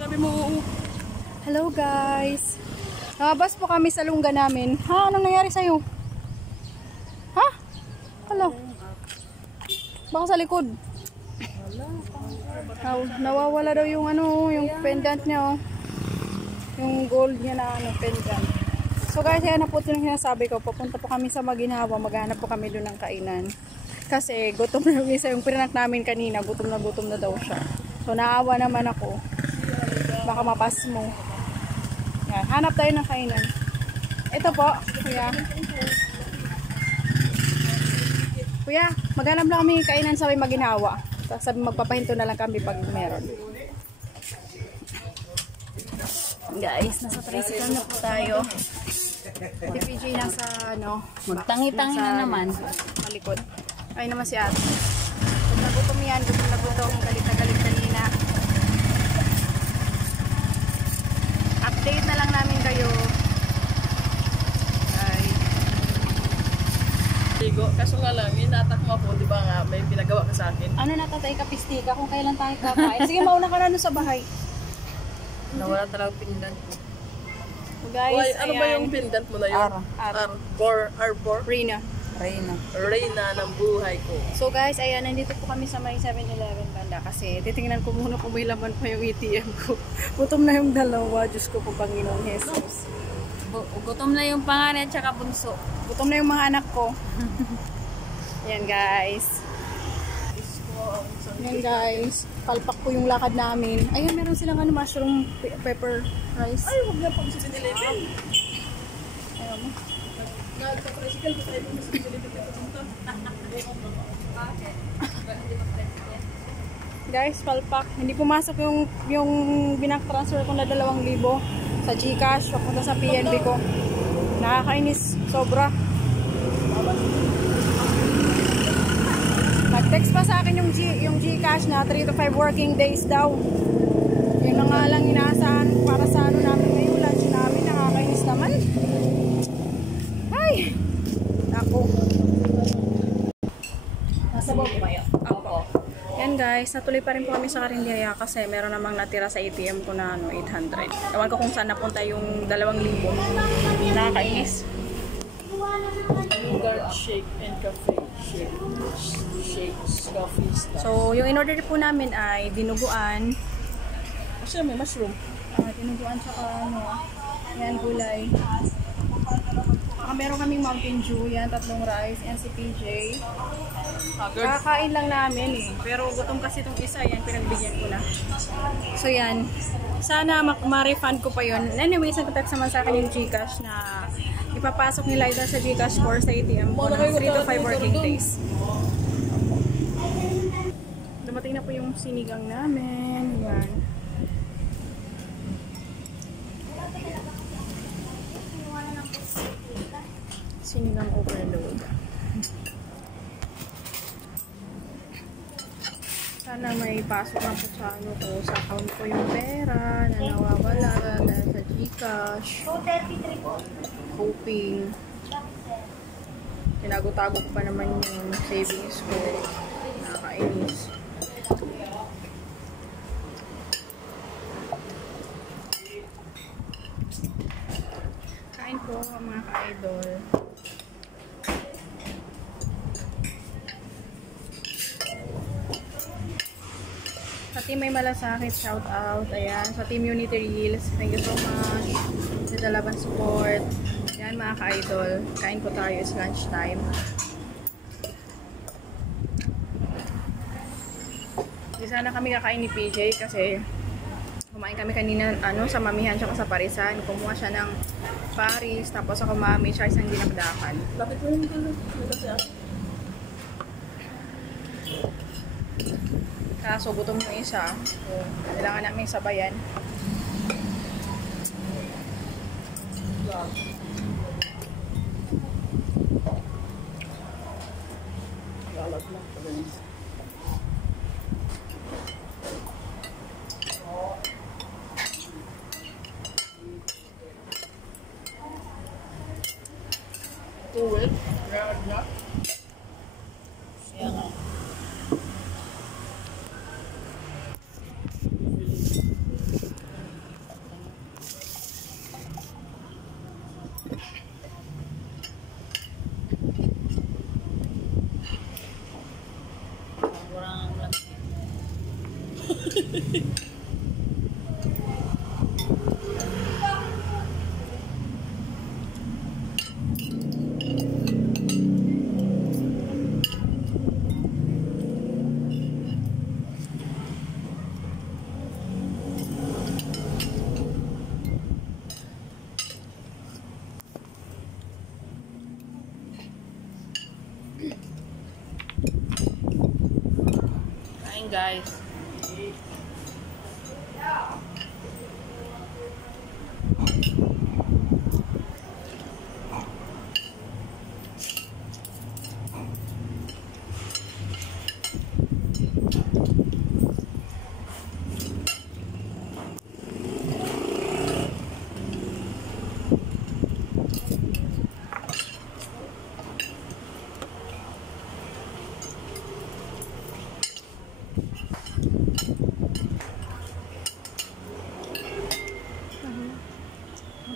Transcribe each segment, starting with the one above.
Sabi mo, hello guys. Nakabas po kami sa lungga namin. Ha? Anong nangyari sa'yo? Ha? Hello? Baka sa likod. Nawawala daw yung ano, yung pendant niya oh. Yung gold niya na ano, pendant. So guys, yan na po ito yung sinasabi ko. Papunta po kami sa Maginhawa. Maghanap po kami doon ng kainan. Kasi gutom na yung isa. Yung pinanak namin kanina, gutom na daw siya. So naawa naman ako. Baka mapas mo. Yan, hanap tayo ng kainan. Ito po, kuya. Kuya, maghanap lang kami kainan sa may Maginhawa. Sabi magpapahinto na lang kami pag meron. Guys, nasa tricycle na po tayo. Si PJ nasa ano, magtangi-tangi na naman. Malikod. Ay naman si ate. Kung nagutom yan, gutom na gutom. Galit na galit kanina. Update na lang namin kayo. Ay. Ligo. Kaso nga lang, inatak mo ako, di ba nga, may pinagawa ka sa akin. Ano natatay ka pistika kung kailan tayo kakain? Sige, mauna ka na sa bahay. Nawala talaga pindan ko. Guys, Why, ano ba ayan. yung pendant mo na yun? R4. Rina. Reyna ng buhay ko. So guys, ayan, nandito po kami sa may 7-Eleven banda kasi titingnan ko muna kung may laman pa yung ATM ko. Gutom na yung dalawa. Diyos ko po, Panginoong Jesus. Gutom na yung panganay at saka bunso. Gutom na yung mga anak ko. Ayan guys. Ayan guys. Palpak po yung lakad namin. Ayan, meron silang ano, mushroom pepper rice. Ay, huwag na pag sa 7-Eleven. Ayan mo. Nagka-tricycle ko tayo sa 7-Eleven na punta. Guys, palpak. Hindi pumasok yung binak-transfer ko na 2,000 sa GCash. Papunta sa PNB ko. Nakakainis. Sobra. Nag-text pa sa akin yung GCash na 3 to 5 working days daw. Yun na nga lang inaasahan para sa ano namin ngayon. Lunch namin. Nakakainis naman. Ay! Ako. Nasa bawah kayo? Ako. Yan guys, natuloy pa rin po kami sa karinderya kasi meron namang natira sa ATM ko na ano, 800. Ewan ko kung saan napunta yung 2,000. Nakakainis. Yogurt shake and cafe. Shakes, coffee stuff. So, yung in-order po namin ay dinuguan. Kasi may mushroom. Dinuguan tsaka ano, yan gulay. Meron kaming Mountain Dew, yan, 3 rice, yan si PJ. Kakain lang namin eh. Pero gutom kasi itong isa, yan, pinagbigyan ko na. So yan, sana ma-refund ko pa yun. Anyways, nag-text naman sa akin yung GCash na ipapasok nila ito sa GCash core sa ATM ko ng 3 to 5 working days. Dumating na po yung sinigang namin. Yan. Sinigang overload. Sana may pasok na po sa ano ko, sa account ko yung pera na nawawala dahil sa GCash. Hoping. Tinago-tago ko pa naman yung savings ko. Nakakainis. Kain po mga ka-idol. Sa team May Malasakit, shout out. Ayan, sa team Unity Reels, thank you so much sa dalawang support. Ayan mga ka-idol, kain po tayo, is lunch time. Di sana kami kakain ni PJ kasi kumain kami kanina ano, sa Mamihan tsaka sa Parisan. Kumuha siya ng Paris, tapos ako mami siya isang dinagdakan. Bakit mo yung gano'n? Kaso gutom yung isa. So, kailangan namin sabayan. Lalat lang. Tuwid? Gagak? Yan nga. guys.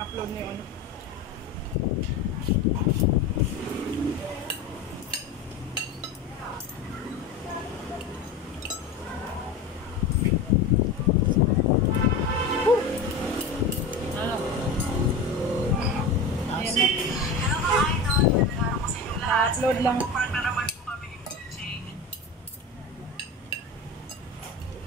Upload na yun. Ayan na. Upload lang.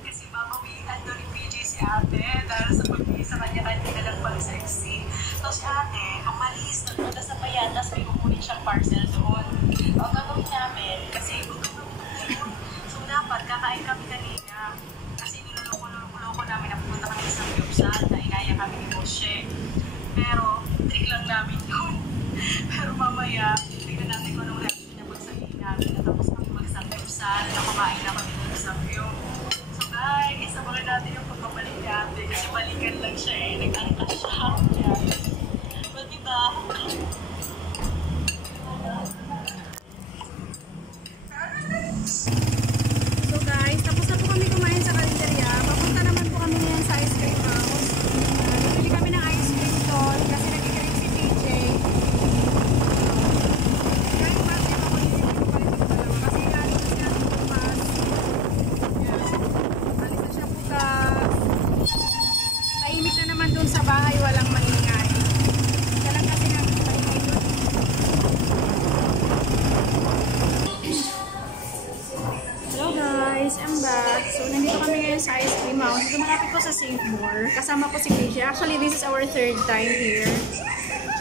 Kasi babawian doon ni PJ si ate dahil sa pag-ibig sa kanya kanina lang pang sexy. So si ate, umalis, nagpunta sa bayan, tapos may kukunin siyang parcel doon. Ang gagawin namin, kasi gutom na yun. So dapat, kakain kami kanina. Kasi niloloko namin na pupunta kami sa Samgyupsal na inaya kami ni Moshe. Pero, trick lang namin yun. Pero mamaya, tignan natin kung anong reaction niya pag sabihin namin na tapos kami mag-Samgyupsal, na kumain na kami doon sa Samgyup. So guys, abangan natin yung pagbabalik ni ate kasi balikan lang siya eh. Nag-angkas siya. But diba? So guys, tapos na po kami kumain sa karinderya. Papunta naman po kami ngayon sa ice cream house. Bili kami ng ice cream doon kasi nag-crave si TJ. Kahit bakit ako hindi ko pa rin yung dalawa kasi alis na siya bukas. Alis na siya bukas. Tahimik na naman doon sa bahay, walang maingay. Kaya lang kasi maingay doon. Hello guys, I'm back. So, nandito kami ngayon sa ice cream house. Dito malapit po sa Safemore. Kasama ko si Keisha. Actually, this is our third time here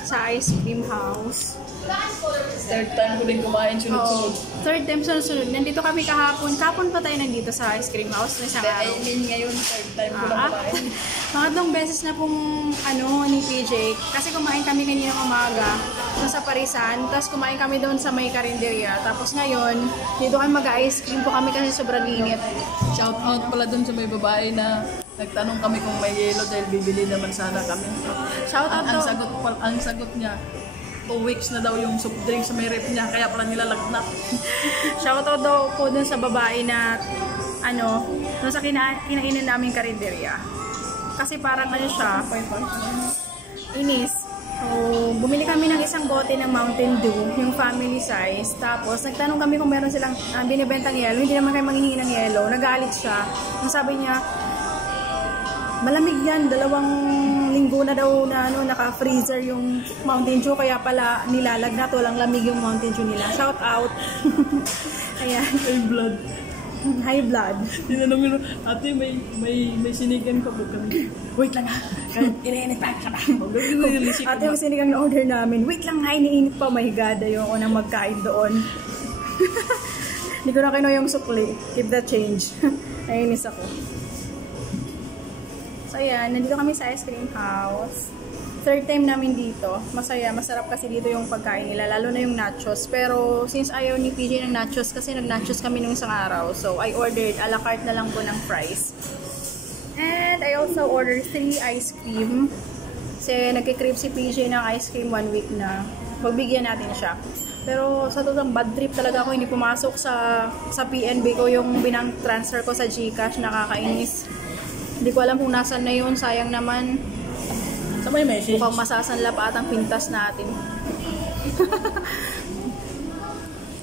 sa ice cream house. Third time ko din kumain sunod-sunod. Third time sunod-sunod. Nandito kami kahapon. Kahapon pa tayo nandito sa ice cream house. Na isang araw. I mean, ngayon, third time ko lang kumain. Mga beses na pong ni PJ. Kasi kumain kami kanina umaga doon sa Parisan. Tapos kumain kami doon sa may karinderya. Tapos ngayon, dito kami mag-ice cream po kami kasi sobrang init. Shout out pala dun sa may babae na nagtanong kami kung may yelo dahil bibili naman sana kami. Shout out Ang sagot niya, 2 weeks na daw yung soft drink sa may rep niya, kaya pala nilalagnat. Shoutout daw po dun sa babae na dun sa kinainan namin karinderya. Kasi parang siya, inis. So, bumili kami ng isang bote ng Mountain Dew, yung family size. Tapos, nagtanong kami kung meron silang binibentang yelo. Hindi naman kayo manghihingi ng yelo. Nagalit siya. Ang sabi niya, malamig yan. 2 linggo na daw na naka-freezer yung Mountain Dew. Kaya pala nilalagnat. Walang lamig yung Mountain Dew nila. Shout out. Ayan. High blood. High blood. Tinanong nyo, ate, may sinigan ka po kami. Wait lang ha. Iniinit pa ka na. Ate, yung sinigang na order namin. Wait lang ha, iniinit pa. Mahigada yung unang magkain doon. Hindi ko na kinuha yung sukli. Keep the change. Nainis ako. So ayan, nandito kami sa ice cream house. Third time namin dito. Masaya, masarap kasi dito yung pagkain nila. Lalo na yung nachos. Pero since ayaw ni PJ ng nachos, kasi nag-nachos kami nung isang araw. So I ordered a la carte na lang po ng fries. And I also ordered 3 ice cream. Kasi nagkikrave si PJ ng ice cream 1 week na. Pagbigyan natin siya. Pero sa totoong bad trip talaga ako, hindi pumasok sa PNB ko yung binang transfer ko sa GCash. Nakakainis. Hindi ko alam kung nasan na yun. Sayang naman. Sa may message. Mukhang masasanla pa at ang pintas natin.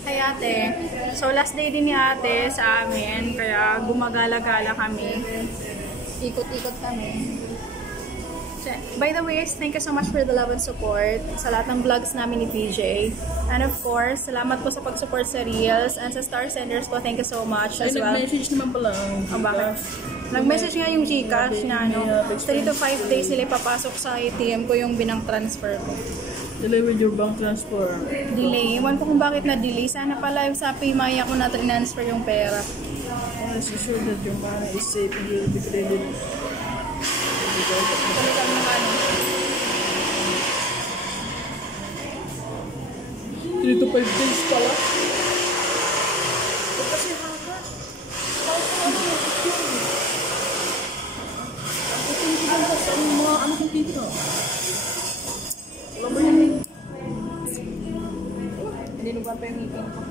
Hey ate. So last day din ni ate sa amin. Kaya gumagala-gala kami. Ikot-ikot kami. By the way, thank you so much for the love and support sa lahat ng vlogs namin ni PJ. And of course, salamat po sa pag-support sa Reels and sa Star Senders po. Thank you so much as well. Nag-message naman pala. Bakit? Nag-message nga yung GCash na 3 to 5 days sila ipapasok sa ATM ko yung binang transfer ko. Delay with your bank transfer. Delay. Ewan ko kung bakit na-delay. Sana pala sa PayMaya ko na transfer yung pera. Rest assured that your money is safe and will be credited. Talagang mga ano. 3 to 5 days pala. Kasi hagat. Ano kung dito? Wala ba yun? Hindi lugar pa yung ngipin ko.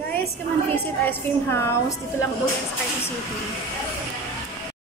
Guys, come on visit Ice Cream House. Dito lang po yan sa Quezon City.